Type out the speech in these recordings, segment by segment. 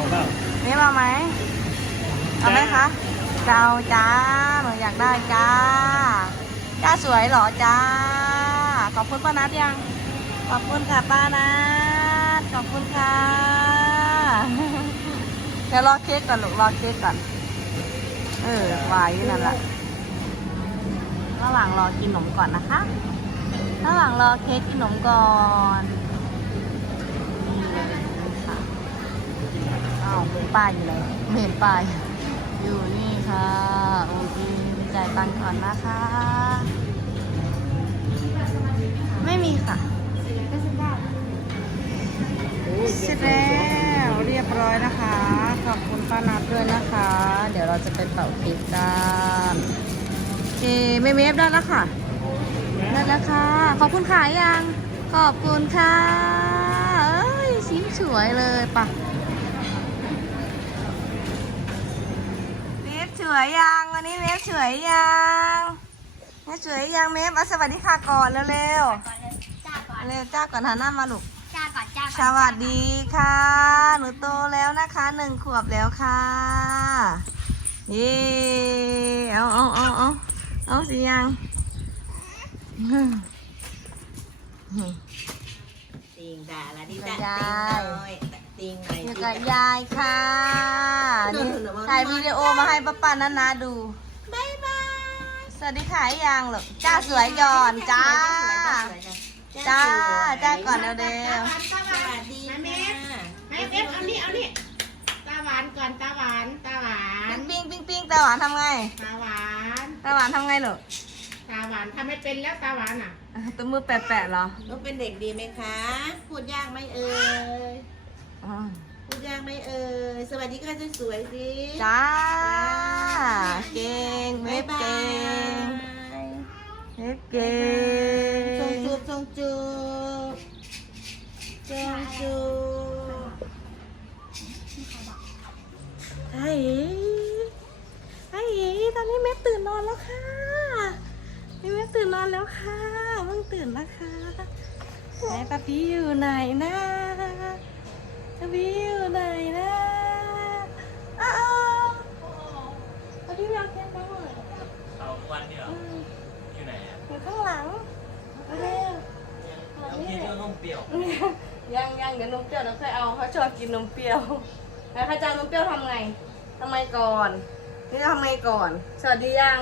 เปล่านี่มาไหมเอาไหมคะจะเอาจ้าหนูอยากได้จ้าจ้าสวยเหรอจ้าขอบคุณป้านัทยังขอบคุณค่ะป้านัทขอบคุณค่ะเดี๋ยวรอเค้กก่อนลูกรอเค้กก่อนวายอยู่นั่นแหละระหว่างรอกินขนมก่อนนะคะระหว่างรอเค้กกินขนมก่อนนี่เลยค่ะอ้าวเป็นป้ายอยู่เลยไม่เห็นป้ายอยู่นี่ค่ะโอเคจ่ายตังค์ก่อนนะคะไม่มีค่ะเสร็จแล้วเรียบร้อยนะคะขอบคุณป้านัทด้วยนะคะ เดี๋ยวเราจะไปเป่าเค้กกันโอเคไม่เมฟได้แล้วค่ะได้แล้วค่ะขอบคุณค่ะยังขอบคุณค่ะเอ้ยสีสวยเลยป่ะเมฟสวยยังวันนี้เมฟสวยยังเมฟสวยยังเมฟสวัสดีค่ะก่อนเร็วๆเร็วจ้าก่อนหันหน้ามาลูกสวัสดีค่ะหนูโตแล้วนะคะ1 ขวบแล้วค่ะเย้เอาสิยังติงด่าละดิด่าติงหน่อยอยู่กับยายค่ะนี่ถ่ายวิดีโอมาให้ป้าๆนาดูบ๊ายบายสวัสดีค่ะยังหรอจ้าสวยหย่อนจ้าจ้าก่อนเร็วสวัสดีค่ะเมฟเอานี่ตาหวานก่อนตาหวานปิ้งตาหวานทำไงตาหวานทำไงหรอตาหวานทำไม่เป็นแล้วตาหวานอ่ะตัวมือแปะเหรอลูกเป็นเด็กดีไหมคะ พูดยากไหมเอ่ยพูดยากไหมเอ่ยสวัสดีค่ะสวยๆสิจ้าเก่งเว็บเก่งเว็บเก่งทรงจูบไอ้ตอนนี้เม็ดตื่นนอนแล้วค่ะเม็ดตื่นนอนแล้วค่ะเพิ่งตื่นนะคะไหนปาปี้อยู่ไหนนะปาปี้อยู่ไหนนะอ้าวปาปี้อยากกินน้ำเลยเอาวันเดียวอยู่ไหนอ่ะอยู่ข้างหลังเร็วเอากินนมเปรี้ยวยังเดี๋ยวนมเปรี้ยวเราค่อยเอาเขาชอบกินนมเปรี้ยวแล้วเขาจะเอานมเปรี้ยวทำไงก่อนนี่ทำไงก่อนสวัสดียัง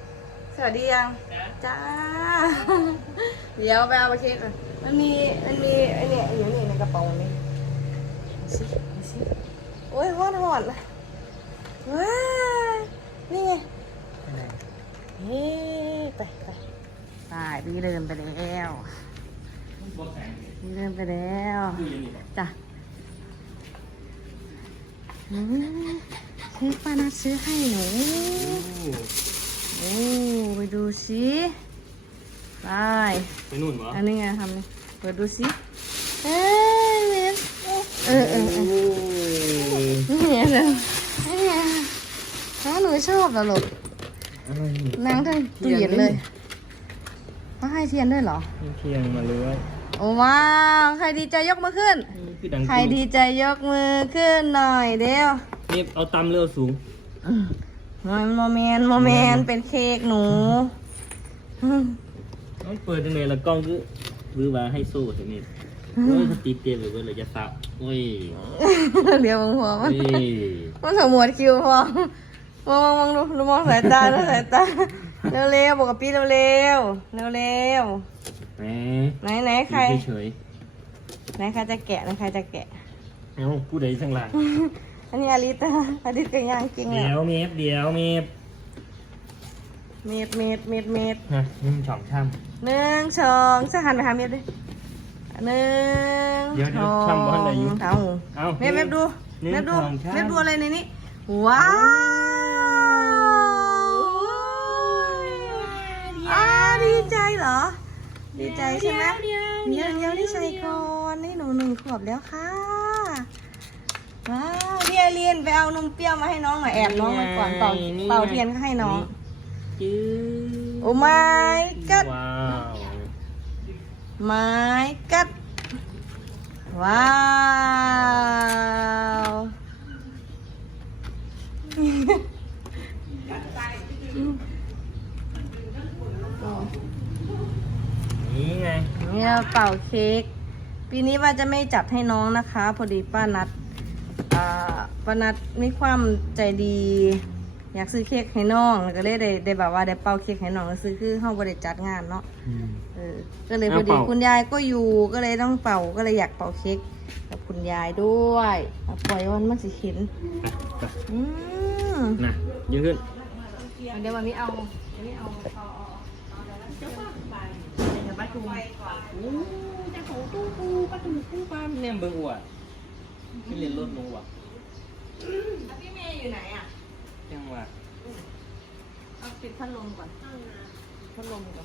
จ้าเดี๋ยวไปเอาไปเค้กก่อนมันมีไอ้เนี่ยอยู่นี่ในกระเป๋านี่สิโอ้ยหอนว้ายนี่ไงไปพี่เดินไปแล้วจ้ะเค้กป้านัทซื้อให้หนูไปดูสิไปนู่นเหรออันนี้ไงทำนี่เปิดดูสิเฮ้ยเว็บเนี่ยเลยหนูชอบเหรอลูกนั่งทั้งตู้เย็นเลยมาให้เทียนด้วยเหรอเทียนมาเลยโอ้ว้าวใครดีใจยกมือขึ้นใครดีใจยกมือขึ้นหน่อยเดียวนี่เอาตำเรือสูงโมเมนเป็นเค้กหนูต้องเปิดยังไงละกล้องคือรื้อมาให้สู้สินี่โอ้ยตีเตียนหรือว่าเลยจะตับโอ้ยเดี๋ยวหัวมันสมวดคิวพอมองดูมองสายตาเร็วบอกกับพี่เร็วไหนใครเฉยไหนใครจะแกะเอาผู้ใดทั้งหลายอันนี้อลิตก็ย่างจริงเลยเดี๋ยวเมฟเมตรฮะนี่มันช่องช่ำ 1 2 3หันไปหาเมตรดิ1 เดี๋ยวช่ำบ้านไหนอยู่เอาเมฟดูอะไรในนี้ว้าวดีใจเหรอดีใจใช่ไหมเดี๋ยวนี่ใส่ก่อนนี่หนู1 ขวบแล้วค่ะว้าวพี่ไอเรียนไปเอานมเปรี้ยวมาให้น้องหน่อยแอบน้องมาก่อนเป่าเทียนก็ให้น้องโอ้ my god ว้าว my god ว้าวเป่าเค้กปีนี้ว่าจะไม่จัดให้น้องนะคะ พอดีป้านัดมีความใจดี อยากซื้อเค้กให้น้องแล้วก็เลยได้แบบว่าได้เป่าเค้กให้น้องซื้อคือเฮาบ่ได้จัดงานเนาะก็เลยพอดีคุณยายก็อยู่ก็เลยต้องเป่าก็เลยอยากเป่าเค้กกับคุณยายด้วยปล่อยวันมันสิเห็นนะยืนขึ้นเดี๋ยววันนี้เอาจะของตู้ปูปลาทูปูปลาเนี่ยเบิ่งอวดที่เรียนรถนูอ่ะพี่เมย์อยู่ไหนอ่ะยังว่าเอาปิดพัดลมก่อนพัดลมก่อน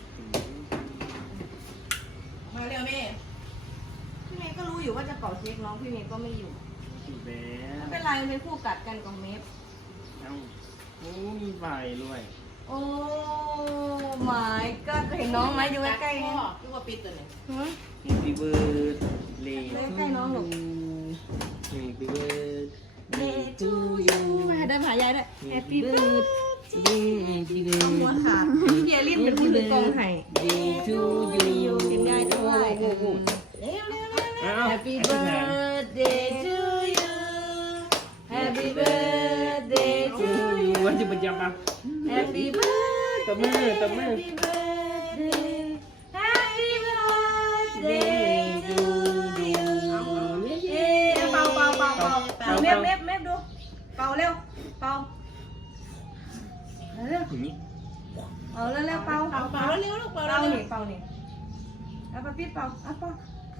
มาเร็วแม่พี่เมย์ก็รู้อยู่ว่าจะเป่าเค้กน้องพี่เมย์ก็ไม่อยู่แบไม่เป็นไรมันเป็นคู่กัดกันกับเมฟเอ้าโอ้มีไฟด้วยโอ้หมายก็เห็นน้องไหมอยู่ใกล้ๆเนี่ยลูกว่าปิดตัวไหน Happy birthday ใกล้น้องหนู Happy birthday to มาเดินหายายด้วย Happy birthday Happy หัวขาดพี่เยลินเป็นผู้ถือกองไห้ birthday to you กินยายด้วยเร็วเร็วเร็ว Happy birthday to you Happy birthday to you วันจะประจำอ่ะ Happy birthday ตบมือ Happy birthday Happy birthday to you เย้เป่าเมฟดูเป่าเร็วเป่าเร็วอย่างนี้เป่าเร็วเป่าเป่าเร็วลูกเป่าเป่าเร็วนี่เป่านี่เอาไปพี่เป่าเอาเป่า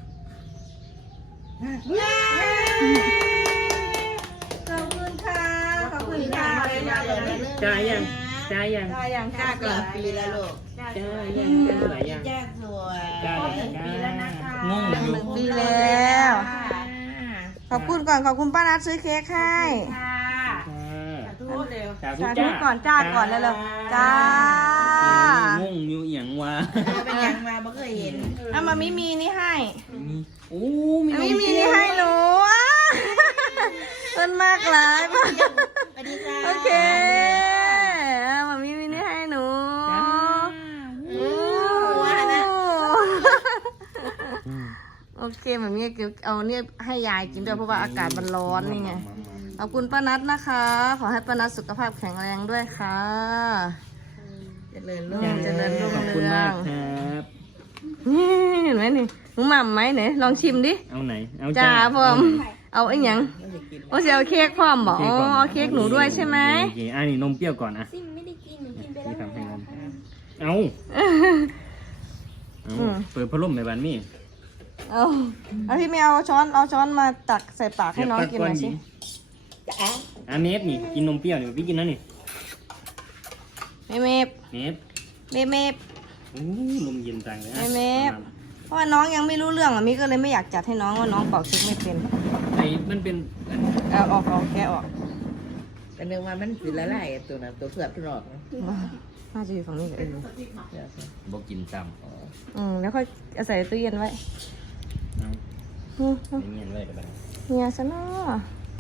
ขอบคุณค่ะขอบคุณค่ะจ่ายยังได้ยังกล้าก่อนปีละลูกจ่ายยังจ่ายสวยยังยากสวยจ่ายยังงงอยู่ 1 ปีแล้ว ขอบคุณก่อนขอบคุณป้านัทซื้อเค้กให้ทูดเร็วสาธุสาธุจ้าก่อนจ้าก่อนแล้วๆจ้างงอยู่เอียงวะเป็นยังมาไม่เคยเห็นเอามามิมีนี่ให้โอ้มิมีนี่ให้หนูเพิ่นมากหลายมากสวัสดีค่ะโอเคมามิมีนี่ให้หนูโอเคแบบนี้เอาเนี่ยให้ยายกินด้วยเพราะว่าอากาศมันร้อนนี่ไงขอบคุณป้านัทนะคะ ขอให้ป้านัทสุขภาพแข็งแรงด้วยค่ะเจริญรุ่งเจริญรุ่งขอบคุณมากครับนี่เห็นไหมนี่หนูหม่ำไหมไหนลองชิมดิเอาไหน เอาจ้าพร้อมเาไหนเอาไอ้หยังโอ้จะเอาเค้กพร้อมบอกอ๋อเอาเค้กหนูด้วยใช่ไหมโอเคอันนี้นมเปรี้ยวก่อนนะซิมไม่ได้กินหนูกินไปนี่แล้วทำให้นะกันเอาเปิดพัดลมในบ้านมี่เอาพี่ไม่เอาช้อนมาตักใส่ปากให้น้องกินหน่อยสิอ่ะเมฟนี่กินนมเปรี้ยวนี่พี่กินนั่นนี่เมฟเมฟเมฟโอ้ลมเย็นจังเลยเมฟเพราะว่าน้องยังไม่รู้เรื่องอ่ะมิก็เลยไม่อยากจัดให้น้องว่าน้องเป่าเค้กไม่เป็นไอ้มันเป็นเอาออกแกะออกแต่เนื่องมามันสิละลายตัวนั้นตัวเผือกตัวหลอกน่าจะอยู่ฝั่งนี้กับเออบอกกินซ้แล้วค่อยเอาใส่ตู้เย็นไว้ำเอาไม่เงียนเลยกันไปเนี่ยซะเนาะ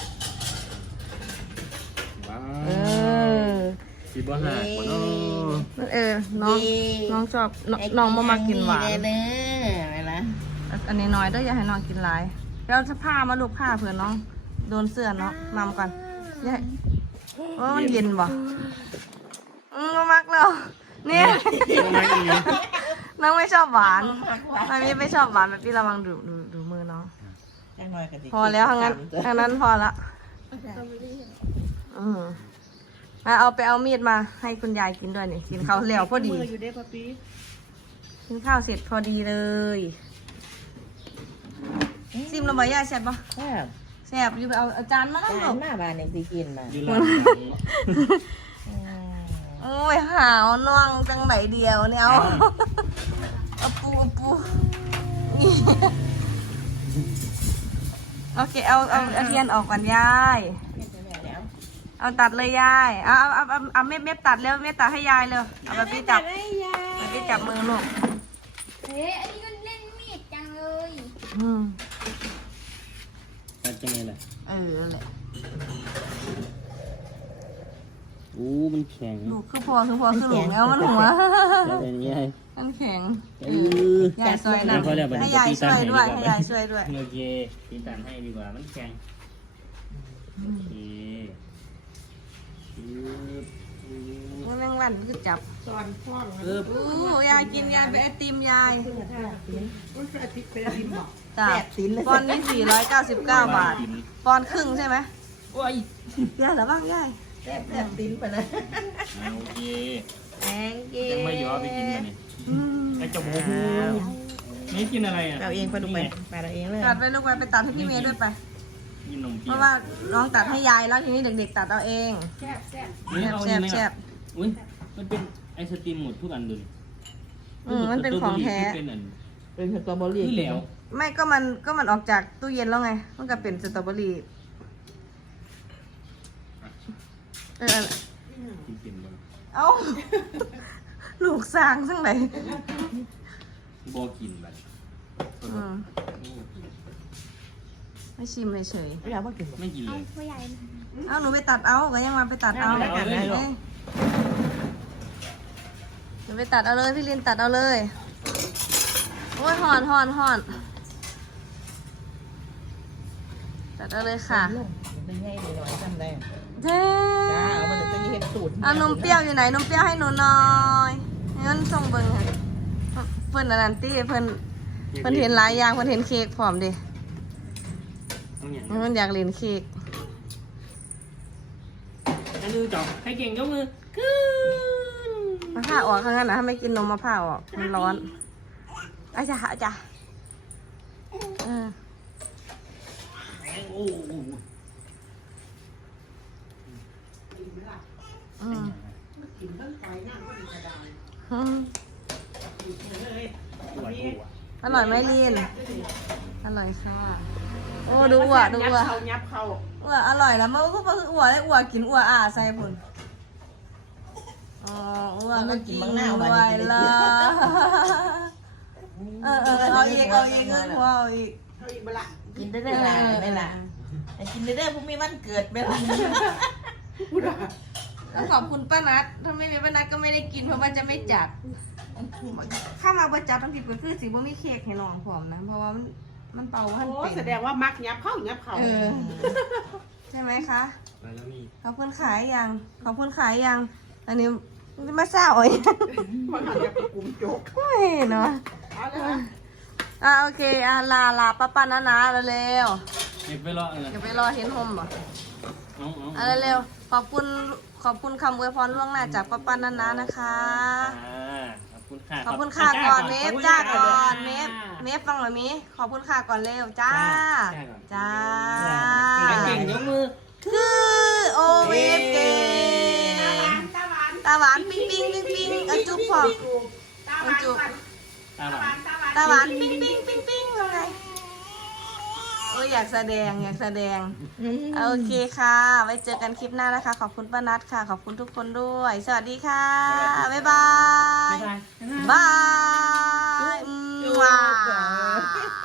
ว้าเอวอสิบ่หักบ่เนาะน้องชอบน้องมากินหวานเนื้อไหมล่ะอันนี้น้อยด้วยอย่าให้น้องกินหลายเดี๋ยวจะผ้ามาลูกผ้าเผื่อน้องโดนเสื้อเนาะมามก่อนยายว่ามันเย็นบ่มามักแล้วเนี่ยบ่มักอีหลีน้องไม่ชอบหวานมันไม่ชอบหวานแบบพี่ระวังดูมือน้องจังหน่อยกันดิพอแล้วทั้งนั้นพอละมาเอาไปเอามีดมาให้คุณยายกินด้วยนี่กินข้าวแล้วพอดีอยู่ได้ปะปีกินข้าวเสร็จพอดีเลยซิมเราบอกย่าแซ่บปะแซ่บแซ่บอยู่ไปเอาจานมาแล้วอาลูหารกมาบ้านในซีกินมาอยู่ร้านหนังโอ้ยหาวน่องจังไหนเดียวเนี่ยเอาปูโอเคเอาเทียนออกก่อนยายเอาตัดเลยยายเอาเม็ดตัดเร็วเม็ดตัดให้ยายเร็วเอาแบบพี่จับแบบพี่จับมือลูกเฮ้ยอันนี้ก็เล่นมีดจังเลยตัดจังไงล่ะนั่นแหละอู้มันแข็งลูกคือพอคือหลงแล้วมันหัวแล้วแต่นี้ให้มันแข็งยายช่วยนะให้ยายช่วยด้วยให้ยายช่วยด้วยโอเคตีตันให้ดีกว่ามันแข็งโอเคมันแมงวันคือจับสอนพ่องปึ๊บอู้ยายกินยายเป็นไอติมยายมันเป็นอาทิตย์เป็นอาทิตย์บอกจ้ะปอนนี้499 บาท ปอนครึ่งใช่ไหมโอ้ยยายเหรอบ้างยายแซ่บแซ่บติ้นไปนะโอเคแองกี้ยังไม่ย้อไปกินมันนี่อืมไอ้เจ้าโมโหนี่กินอะไรอ่ะเราเองไปดูไปไปเราเองเลยตัดไปลูกไปตัดให้พี่เมย์ด้วยไปกินนมเพเปี๊ยะราะว่าน้องตัดให้ยายแล้วทีนี้เด็กๆตัดเอาเองแซ่บแซ่บแซ่บอุ้ยมันเป็นไอศตรีมหมดทุกอันเลยมันเป็นของแท้เป็นอันเป็นสตรอเบอรี่ที่เหลวไม่ก็มันออกจากตู้เย็นแล้วไง มันก็เป็นสตรอเบอรี่เออกินเต็มเลยเอ้า ลูกสร้างทั้งไหนบอกินไปไม่ชิมเฉยไม่อยากมากินไม่กินเลยตัวใหญ่ๆเอาหนูไปตัดเอาก็ยังมาไปตัดเอาได้กันได้หรอหนูไปตัดเอาเลยพี่ลินตัดเอาเลย โอ้ยห่อนตัดเอาเลยค่ะได้ง่ายดีหน่อยทำได้เท่จ้าเอามันจะมีเห็ดสูตรเอานมเปรี้ยวอยู่ไหนนมเปรี้ยวให้หนูหน่อยงั้นส่งเบิ้งค่ะเพิ่นอันนั้นตี้เพิ่นเห็นหลายอย่างเพิ่นเห็นเค้กพร้อมดิต้องอย่างมันอยากเล่นเค้กให้ดูจบให้เก่งยกมือขึ้นมะพร้าวออกข้างนั้นนะถ้าไม่กินนมมะพร้าวออกมันร้อนอาจ้ะเออโอ้โหอืมกินต้นไฟนั่งก็ดีกระดานอืมเลยปวดหัวอร่อยไหมลินอร่อยค่ะโอ้ดูอ่ะดูอ่ะยับเขาอ้วอร่อยแล้วมันก็คืออ้วได้อ้วกินอ้วใส่พุ่นอ๋ออ้วก็กินด้วยละเอาอีกเงินหัวเอาอีกเขาอีกเวลากินได้ละได้ละกินได้พวกมีวันเกิดไปละพูดอ่ะแล้วขอบคุณป้านัทถ้าไม่มีป้านัทก็ไม่ได้กินเพราะว่าจะไม่จัดข้ามาประจัดต้องกินก็คือสิว่ามีเค้กให้น้องพร้อมนะเพราะว่ามันเป่าว่าโอ้เป็นแสดงว่ามักยับเข้ายับเขาใช่ไหมคะไปแล้วมีขอบคุณขายยังขอบคุณขายยังอันนี้มาเศร้าอ่ะมันหันยับกลุ่มโจกโอ้ยเนาะเอาเลยโอเคลาป้านาเร็วเก็บไปรอเลยๆอย่าไปรอเห็นห่มบ่เอาเร็วๆขอบคุณคำอวยพรล่วงหน้าจากป้านานะคะขอบคุณค่ะขอบคุณค่ะก่อนเมฟจ้าก่อนเมฟฟังหน่อยมิขอบคุณค่ะก่อนเร็วจ้าจ้าเก่งยกมือคือโอเวฟเก่งตาหวานตาหวานปิ๊งจุ๊บพอตาหวานตาหวานตาหวานปิ๊งว่าไงโอ้ยอยากแสดงโอเคค่ะ ไว้เจอกันคลิปหน้านะคะ ขอบคุณป้านัทค่ะ ขอบคุณทุกคนด้วย สวัสดีค่ะ บ๊ายบายบ๊ายบายบายว้าว